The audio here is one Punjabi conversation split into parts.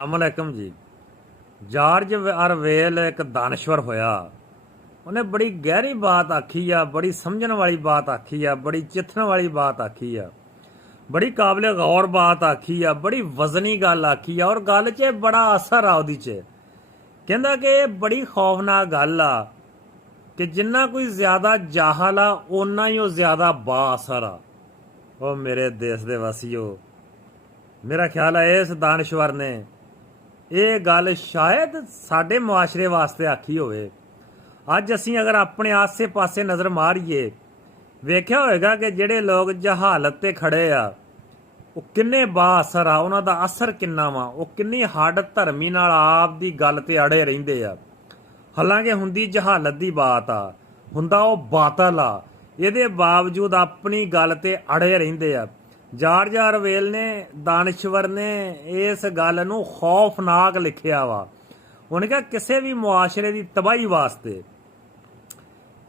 ਅਸਲਾਮੁਅਲੈਕਮ ਜੀ। ਜਾਰਜ ਅਰਵੇਲ ਇੱਕ ਦਾਨਸ਼ਵਰ ਹੋਇਆ। ਉਹਨੇ ਬੜੀ ਗਹਿਰੀ ਬਾਤ ਆਖੀ ਆ, ਬੜੀ ਸਮਝਣ ਵਾਲੀ ਬਾਤ ਆਖੀ ਆ, ਬੜੀ ਚਿੱਥਣ ਵਾਲੀ ਬਾਤ ਆਖੀ ਆ, ਬੜੀ ਕਾਬਲੇ ਗੌਰ ਬਾਤ ਆਖੀ ਆ, ਬੜੀ ਵਜ਼ਨੀ ਗੱਲ ਆਖੀ ਆ ਔਰ ਗੱਲ 'ਚ ਬੜਾ ਅਸਰ ਆ ਉਹਦੀ 'ਚ। ਕਹਿੰਦਾ ਕਿ ਇਹ ਬੜੀ ਖੌਫਨਾਕ ਗੱਲ ਆ ਕਿ ਜਿੰਨਾ ਕੋਈ ਜ਼ਿਆਦਾ ਜਾਹਲ ਆ ਓਨਾ ਹੀ ਉਹ ਜ਼ਿਆਦਾ ਬਾਅਸਰ ਆ। ਉਹ ਮੇਰੇ ਦੇਸ਼ ਦੇ ਵਾਸੀਓ, ਮੇਰਾ ਖਿਆਲ ਹੈ ਇਸ ਦਾਨਸ਼ਵਰ ਨੇ ਇਹ ਗੱਲ ਸ਼ਾਇਦ ਸਾਡੇ ਮੁਆਸ਼ਰੇ ਵਾਸਤੇ ਆਖੀ ਹੋਵੇ। ਅੱਜ ਅਸੀਂ ਅਗਰ ਆਪਣੇ ਆਸੇ-ਪਾਸੇ ਨਜ਼ਰ ਮਾਰੀਏ, ਵੇਖਿਆ ਹੋਵੇਗਾ ਕਿ ਜਿਹੜੇ ਲੋਕ ਜਹਾਲਤ ਤੇ ਖੜੇ ਆ ਉਹ ਕਿੰਨੇ ਬਾਅਸਰ ਆ, ਉਹਨਾਂ ਦਾ ਅਸਰ ਕਿੰਨਾ ਵਾ, ਉਹ ਕਿੰਨੀ ਹੱਡ ਧਰਮੀ ਨਾਲ ਆਪ ਦੀ ਗੱਲ ਤੇ ਅੜੇ ਰਹਿੰਦੇ ਆ। ਹਾਲਾਂਕਿ ਹੁੰਦੀ ਜਹਾਲਤ ਦੀ ਬਾਤ ਆ, ਹੁੰਦਾ ਉਹ ਬਾਤਲ ਆ, ਇਹਦੇ ਬਾਵਜੂਦ ਆਪਣੀ ਗੱਲ ਤੇ ਅੜੇ ਰਹਿੰਦੇ ਆ। ਜਾਰਜ ਅਰਵੇਲ ਨੇ, ਦਾਨਸ਼ਵਰ ਨੇ ਇਸ ਗੱਲ ਨੂੰ ਖੌਫਨਾਕ ਲਿਖਿਆ ਵਾ। ਉਹਨੇ ਕਿਹਾ ਕਿਸੇ ਵੀ ਮੁਆਸ਼ਰੇ ਦੀ ਤਬਾਹੀ ਵਾਸਤੇ,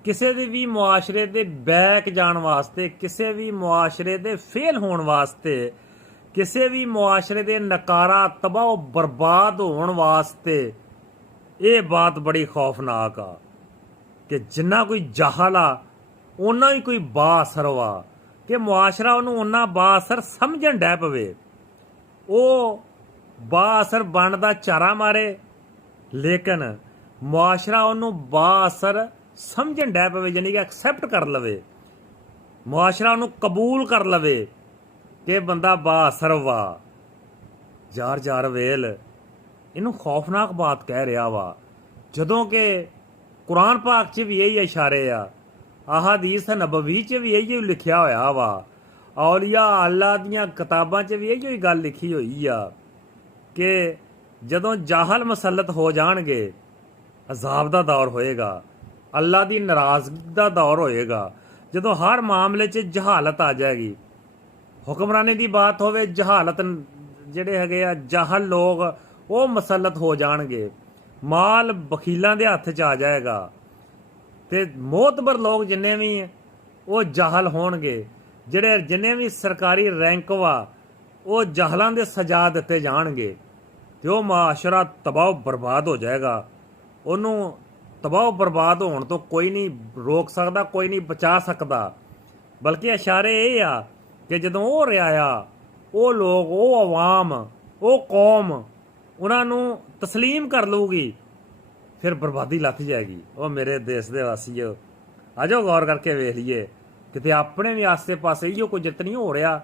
ਕਿਸੇ ਦੇ ਵੀ ਮੁਆਸ਼ਰੇ ਦੇ ਬੈਕ ਜਾਣ ਵਾਸਤੇ, ਕਿਸੇ ਵੀ ਮੁਆਸ਼ਰੇ ਦੇ ਫੇਲ ਹੋਣ ਵਾਸਤੇ, ਕਿਸੇ ਵੀ ਮੁਆਸ਼ਰੇ ਦੇ ਨਕਾਰਾ ਤਬਾਹ ਬਰਬਾਦ ਹੋਣ ਵਾਸਤੇ ਇਹ ਬਾਤ ਬੜੀ ਖੌਫਨਾਕ ਆ ਕਿ ਜਿੰਨਾ ਕੋਈ ਜਾਹਲ ਆ ਓਨਾ ਹੀ ਕੋਈ ਬਾਅਸਰ ਵਾ, ਕਿ ਮੁਆਸ਼ਰਾ ਉਹਨੂੰ ਓਨਾ ਬਾਅਸਰ ਸਮਝਣ ਡੈ ਪਵੇ। ਉਹ ਬਾਅਸਰ ਬਣਨ ਦਾ ਚਾਰਾ ਮਾਰੇ, ਲੇਕਿਨ ਮੁਆਸ਼ਰਾ ਉਹਨੂੰ ਬਾਅਸਰ ਸਮਝਣ ਡੈ ਪਵੇ, ਯਾਨੀ ਕਿ ਐਕਸੈਪਟ ਕਰ ਲਵੇ, ਮੁਆਸ਼ਰਾ ਉਹਨੂੰ ਕਬੂਲ ਕਰ ਲਵੇ ਕਿ ਬੰਦਾ ਬਾਅਸਰ ਵਾ। ਜਾਰਜ ਅਰਵੇਲ ਇਹਨੂੰ ਖੌਫਨਾਕ ਬਾਤ ਕਹਿ ਰਿਹਾ ਵਾ, ਜਦੋਂ ਕਿ ਕੁਰਾਨ ਪਾਕ 'ਚ ਵੀ ਇਹੀ ਇਸ਼ਾਰੇ ਆ, ਅਹਾਦੀਸ ਨਬਵੀ 'ਚ ਵੀ ਇਹੀ ਲਿਖਿਆ ਹੋਇਆ ਵਾ, ਔਲੀਆ ਅੱਲਾ ਦੀਆਂ ਕਿਤਾਬਾਂ 'ਚ ਵੀ ਇਹੀ ਗੱਲ ਲਿਖੀ ਹੋਈ ਆ ਕਿ ਜਦੋਂ ਜਾਹਲ ਮੁਸੱਲਤ ਹੋ ਜਾਣਗੇ, ਅਜ਼ਾਬ ਦਾ ਦੌਰ ਹੋਏਗਾ, ਅੱਲਾ ਦੀ ਨਾਰਾਜ਼ਗੀ ਦਾ ਦੌਰ ਹੋਏਗਾ। ਜਦੋਂ ਹਰ ਮਾਮਲੇ 'ਚ ਜਹਾਲਤ ਆ ਜਾਏਗੀ, ਹੁਕਮਰਾਨੀ ਦੀ ਬਾਤ ਹੋਵੇ, ਜਹਾਲਤ ਜਿਹੜੇ ਹੈਗੇ ਆ ਜਾਹਲ ਲੋਕ ਉਹ ਮੁਸੱਲਤ ਹੋ ਜਾਣਗੇ, ਮਾਲ ਵਕੀਲਾਂ ਦੇ ਹੱਥ 'ਚ ਆ ਜਾਏਗਾ ਤੇ ਮੋਤਬਰ ਲੋਕ ਜਿੰਨੇ ਵੀ ਉਹ ਜਾਹਲ ਹੋਣਗੇ, ਜਿਹੜੇ ਜਿੰਨੇ ਵੀ ਸਰਕਾਰੀ ਰੈਂਕ ਵਾ ਉਹ ਜਾਹਲਾਂ ਦੇ ਸਜ਼ਾ ਦਿੱਤੇ ਜਾਣਗੇ ਤੇ ਉਹ ਮੁਆਸ਼ਰਾ ਤਬਾਹ ਬਰਬਾਦ ਹੋ ਜਾਏਗਾ। ਉਹਨੂੰ ਤਬਾਹ ਬਰਬਾਦ ਹੋਣ ਤੋਂ ਕੋਈ ਨਹੀਂ ਰੋਕ ਸਕਦਾ, ਕੋਈ ਨਹੀਂ ਬਚਾ ਸਕਦਾ। ਬਲਕਿ ਇਸ਼ਾਰੇ ਇਹ ਆ ਕਿ ਜਦੋਂ ਉਹ ਰਿਹਾ ਆ, ਉਹ ਲੋਕ, ਉਹ ਆਵਾਮ, ਉਹ ਕੌਮ ਉਹਨਾਂ ਨੂੰ ਤਸਲੀਮ ਕਰ ਲਊਗੀ, ਫਿਰ ਬਰਬਾਦੀ ਲੱਥ ਜਾਏਗੀ। ਉਹ ਮੇਰੇ ਦੇਸ਼ ਦੇ ਵਾਸੀਓ, ਆ ਜਾਓ ਗੌਰ ਕਰਕੇ ਵੇਖ ਲਈਏ, ਕਿਤੇ ਆਪਣੇ ਵੀ ਆਸੇ ਪਾਸੇ ਇਹੋ ਕੁਝ ਨਹੀਂ ਹੋ ਰਿਹਾ।